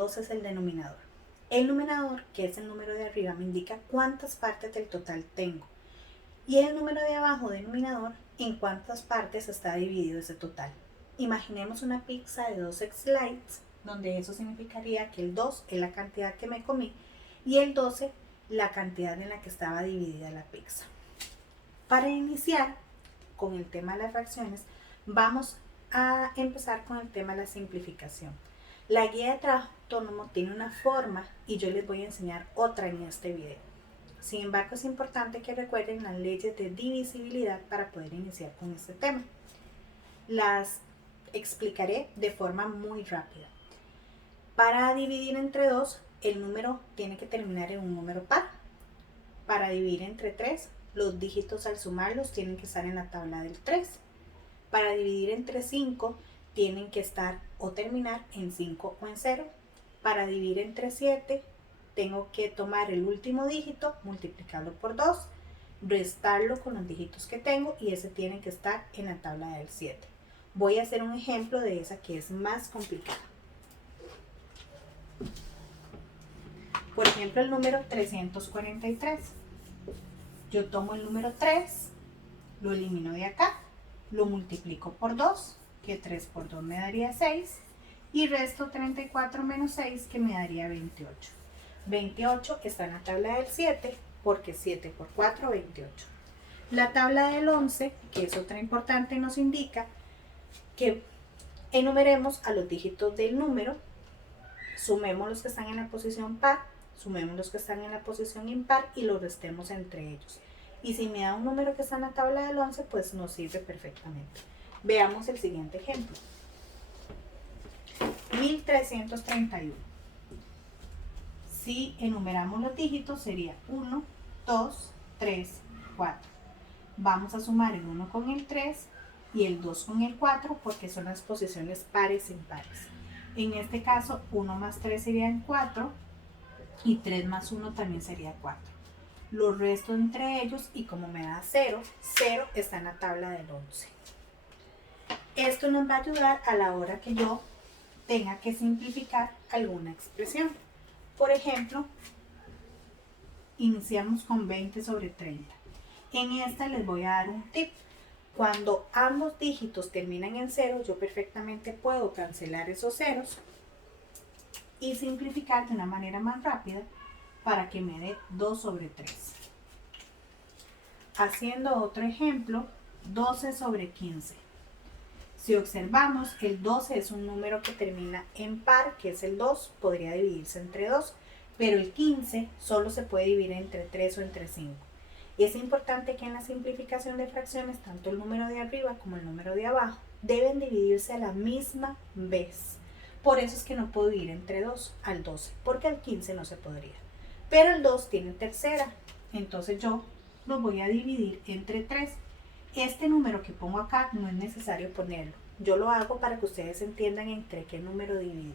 2 es el denominador. El numerador, que es el número de arriba, me indica cuántas partes del total tengo. Y el número de abajo, denominador, en cuántas partes está dividido ese total. Imaginemos una pizza de 2 slices, donde eso significaría que el 2 es la cantidad que me comí y el 12 la cantidad en la que estaba dividida la pizza. Para iniciar con el tema de las fracciones, vamos a empezar con el tema de la simplificación. La guía de trabajo autónomo tiene una forma y yo les voy a enseñar otra en este video. Sin embargo, es importante que recuerden las leyes de divisibilidad para poder iniciar con este tema. Las explicaré de forma muy rápida. Para dividir entre 2, el número tiene que terminar en un número par. Para dividir entre 3, los dígitos al sumarlos tienen que estar en la tabla del 3. Para dividir entre 5, tienen que estar o terminar en 5 o en 0. Para dividir entre 7, tengo que tomar el último dígito, multiplicarlo por 2, restarlo con los dígitos que tengo y ese tiene que estar en la tabla del 7. Voy a hacer un ejemplo de esa que es más complicada. Por ejemplo, el número 343. Yo tomo el número 3, lo elimino de acá, lo multiplico por 2, que 3 por 2 me daría 6, y resto 34 menos 6, que me daría 28. 28 está en la tabla del 7, porque 7 por 4, 28. La tabla del 11, que es otra importante, nos indica que enumeremos a los dígitos del número, sumemos los que están en la posición par, sumemos los que están en la posición impar y los restemos entre ellos. Y si me da un número que está en la tabla del 11, pues nos sirve perfectamente. Veamos el siguiente ejemplo. 1331. Si enumeramos los dígitos sería 1, 2, 3, 4. Vamos a sumar el 1 con el 3 y el 2 con el 4 porque son las posiciones pares e impares. En este caso 1 más 3 serían 4 y 3 más 1 también sería 4. Los resto entre ellos y como me da 0, 0 está en la tabla del 11. Esto nos va a ayudar a la hora que yo tenga que simplificar alguna expresión. Por ejemplo, iniciamos con 20 sobre 30. En esta les voy a dar un tip. Cuando ambos dígitos terminan en 0, yo perfectamente puedo cancelar esos ceros y simplificar de una manera más rápida para que me dé 2 sobre 3. Haciendo otro ejemplo, 12 sobre 15. Si observamos, el 12 es un número que termina en par, que es el 2, podría dividirse entre 2, pero el 15 solo se puede dividir entre 3 o entre 5. Y es importante que en la simplificación de fracciones, tanto el número de arriba como el número de abajo deben dividirse a la misma vez. Por eso es que no puedo dividir entre 2 al 12, porque al 15 no se podría. Pero el 2 tiene tercera, entonces yo lo voy a dividir entre 3. Este número que pongo acá no es necesario ponerlo. Yo lo hago para que ustedes entiendan entre qué número dividir.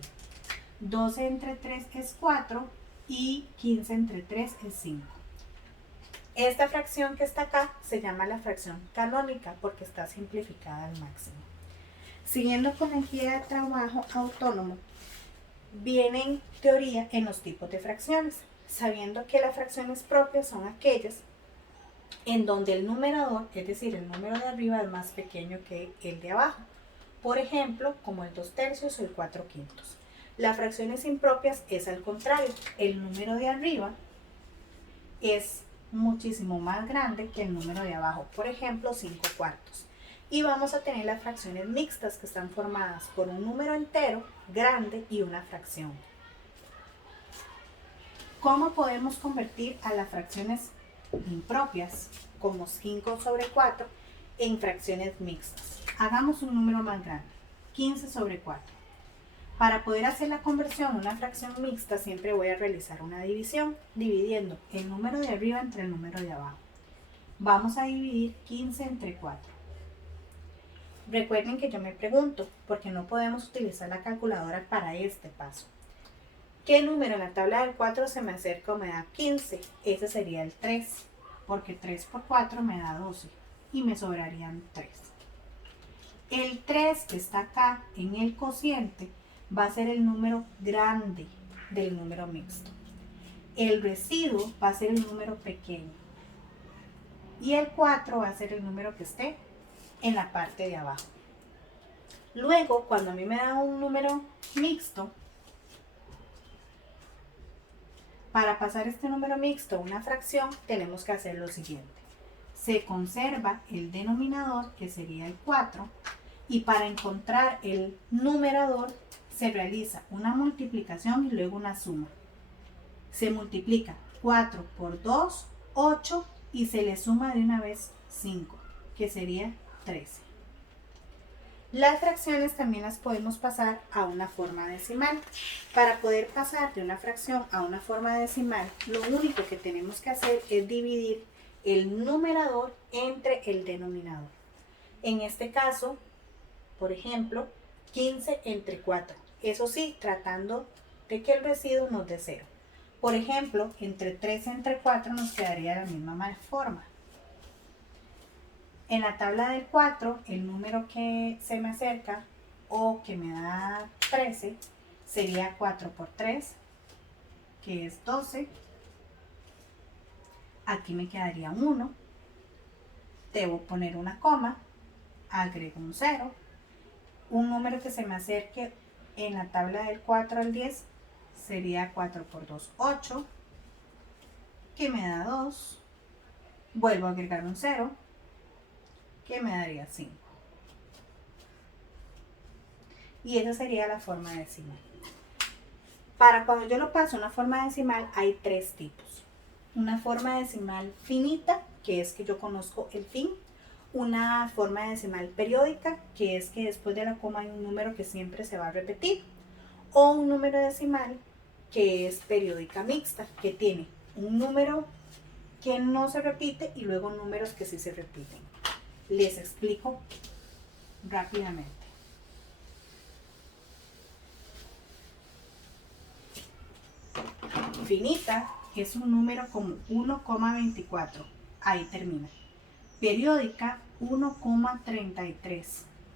12 entre 3 es 4 y 15 entre 3 es 5. Esta fracción que está acá se llama la fracción canónica porque está simplificada al máximo. Siguiendo con la guía de trabajo autónomo, vienen teoría en los tipos de fracciones, sabiendo que las fracciones propias son aquellas en donde el numerador, es decir, el número de arriba es más pequeño que el de abajo. Por ejemplo, como el 2/3 o el 4/5. Las fracciones impropias es al contrario, el número de arriba es muchísimo más grande que el número de abajo, por ejemplo 5/4. Y vamos a tener las fracciones mixtas que están formadas por un número entero grande y una fracción. ¿Cómo podemos convertir a las fracciones impropias, como 5 sobre 4, en fracciones mixtas? Hagamos un número más grande, 15 sobre 4. Para poder hacer la conversión a una fracción mixta, siempre voy a realizar una división, dividiendo el número de arriba entre el número de abajo. Vamos a dividir 15 entre 4. Recuerden que yo me pregunto, ¿por qué no podemos utilizar la calculadora para este paso? ¿Qué número en la tabla del 4 se me acerca o me da 15? Ese sería el 3, porque 3 por 4 me da 12 y me sobrarían 3. El 3 que está acá en el cociente va a ser el número grande del número mixto. El residuo va a ser el número pequeño. Y el 4 va a ser el número que esté en la parte de abajo. Luego, cuando a mí me da un número mixto, para pasar este número mixto a una fracción, tenemos que hacer lo siguiente. Se conserva el denominador, que sería el 4, y para encontrar el numerador, se realiza una multiplicación y luego una suma. Se multiplica 4 por 2, 8, y se le suma de una vez 5, que sería 13. Las fracciones también las podemos pasar a una forma decimal. Para poder pasar de una fracción a una forma decimal, lo único que tenemos que hacer es dividir el numerador entre el denominador. En este caso, por ejemplo, 15 entre 4. Eso sí, tratando de que el residuo nos dé 0. Por ejemplo, entre 3 entre 4 nos quedaría de la misma forma. En la tabla del 4, el número que se me acerca o que me da 13 sería 4 por 3, que es 12. Aquí me quedaría 1. Debo poner una coma, agrego un 0. Un número que se me acerque en la tabla del 4 al 10 sería 4 por 2, 8, que me da 2. Vuelvo a agregar un 0, que me daría 5. Y esa sería la forma decimal. Para cuando yo lo paso a una forma decimal hay 3 tipos. Una forma decimal finita, que es que yo conozco el fin. Una forma decimal periódica, que es que después de la coma hay un número que siempre se va a repetir. O un número decimal, que es periódica mixta, que tiene un número que no se repite y luego números que sí se repiten. Les explico rápidamente. Finita es un número como 1,24. Ahí termina. Periódica 1,33.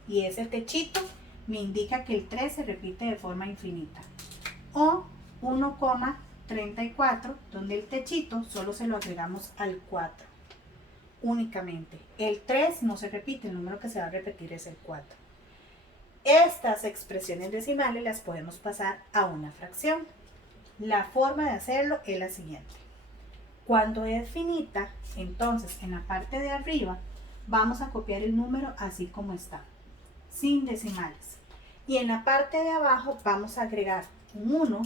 Y ese techito me indica que el 3 se repite de forma infinita. O 1,34, donde el techito solo se lo agregamos al 4. Únicamente. El 3 no se repite, el número que se va a repetir es el 4. Estas expresiones decimales las podemos pasar a una fracción. La forma de hacerlo es la siguiente. Cuando es finita, entonces en la parte de arriba vamos a copiar el número así como está, sin decimales. Y en la parte de abajo vamos a agregar un 1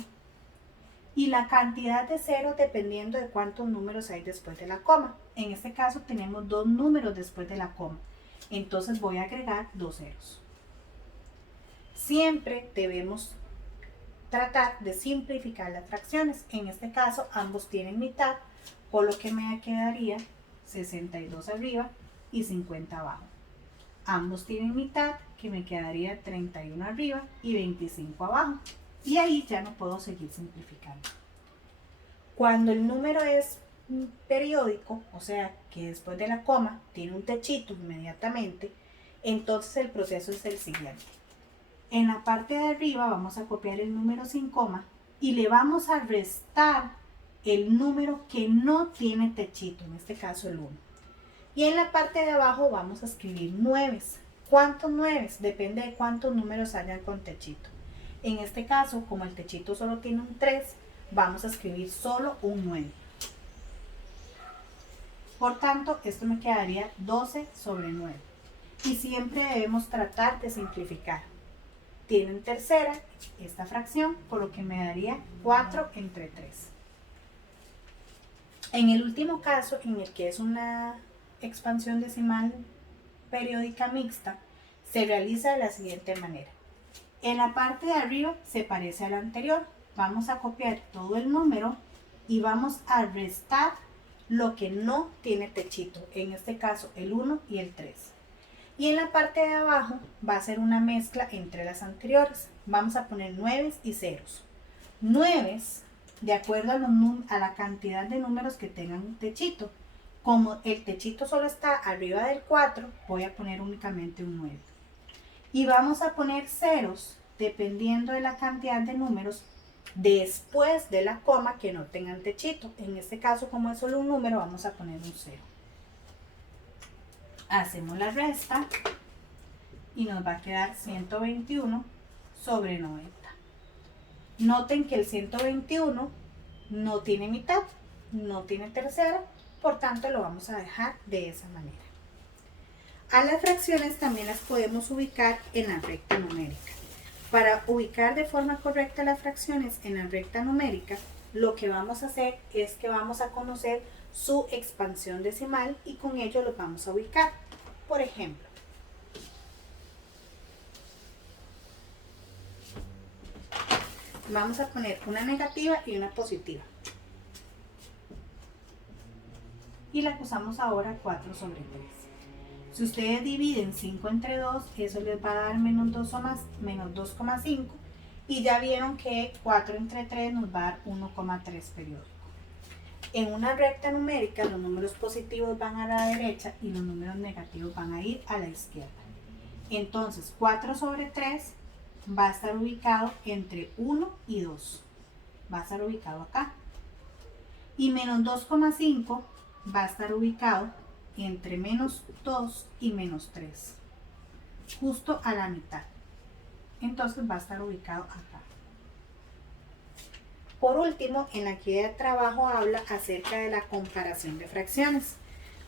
y la cantidad de ceros dependiendo de cuántos números hay después de la coma. En este caso tenemos 2 números después de la coma, entonces voy a agregar 2 ceros. Siempre debemos tratar de simplificar las fracciones. En este caso ambos tienen mitad, por lo que me quedaría 62 arriba y 50 abajo. Ambos tienen mitad, que me quedaría 31 arriba y 25 abajo. Y ahí ya no puedo seguir simplificando. Cuando el número es periódico, o sea que después de la coma tiene un techito inmediatamente, entonces el proceso es el siguiente. En la parte de arriba vamos a copiar el número sin coma y le vamos a restar el número que no tiene techito, en este caso el 1. Y en la parte de abajo vamos a escribir 9. ¿Cuántos 9? Depende de cuántos números hayan con techito. En este caso, como el techito solo tiene un 3, vamos a escribir solo un 9. Por tanto, esto me quedaría 12 sobre 9. Y siempre debemos tratar de simplificar. Tienen tercera esta fracción, por lo que me daría 4 entre 3. En el último caso, en el que es una expansión decimal periódica mixta, se realiza de la siguiente manera. En la parte de arriba se parece a la anterior. Vamos a copiar todo el número y vamos a restar lo que no tiene techito, en este caso el 1 y el 3. Y en la parte de abajo va a ser una mezcla entre las anteriores. Vamos a poner 9 y ceros. 9 de acuerdo a la cantidad de números que tengan techito. Como el techito solo está arriba del 4, voy a poner únicamente un 9. Y vamos a poner ceros dependiendo de la cantidad de números después de la coma que no tengan techito. En este caso, como es solo un número, vamos a poner un 0. Hacemos la resta y nos va a quedar 121 sobre 90. Noten que el 121 no tiene mitad, no tiene tercera, por tanto lo vamos a dejar de esa manera. A las fracciones también las podemos ubicar en la recta numérica. Para ubicar de forma correcta las fracciones en la recta numérica, lo que vamos a hacer es que vamos a conocer su expansión decimal y con ello los vamos a ubicar. Por ejemplo, vamos a poner una negativa y una positiva. Y la usamos ahora 4 sobre 3. Si ustedes dividen 5 entre 2, eso les va a dar menos 2,5. Y ya vieron que 4 entre 3 nos va a dar 1,3 periódico. En una recta numérica, los números positivos van a la derecha y los números negativos van a ir a la izquierda. Entonces, 4 sobre 3 va a estar ubicado entre 1 y 2. Va a estar ubicado acá. Y menos 2,5 va a estar ubicado entre menos 2 y menos 3, justo a la mitad. Entonces va a estar ubicado acá. Por último, en la guía de trabajo habla acerca de la comparación de fracciones.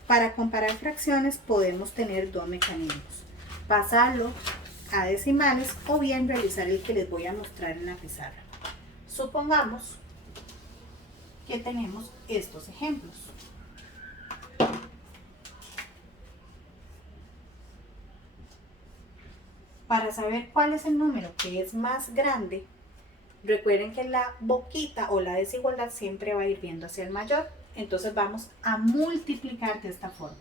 Para comparar fracciones podemos tener dos mecanismos: pasarlo a decimales o bien realizar el que les voy a mostrar en la pizarra. Supongamos que tenemos estos ejemplos. Para saber cuál es el número que es más grande, recuerden que la boquita o la desigualdad siempre va a ir viendo hacia el mayor. Entonces vamos a multiplicar de esta forma.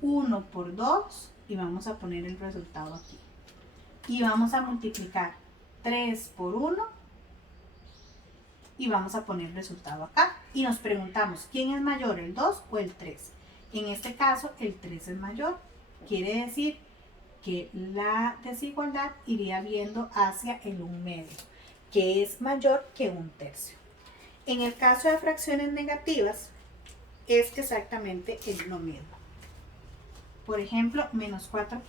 1 por 2 y vamos a poner el resultado aquí. Y vamos a multiplicar 3 por 1 y vamos a poner el resultado acá. Y nos preguntamos, ¿quién es mayor, el 2 o el 3? En este caso, el 3 es mayor. Quiere decir que la desigualdad iría viendo hacia el 1/2, que es mayor que 1/3. En el caso de fracciones negativas, es exactamente lo mismo. Por ejemplo, menos 4/5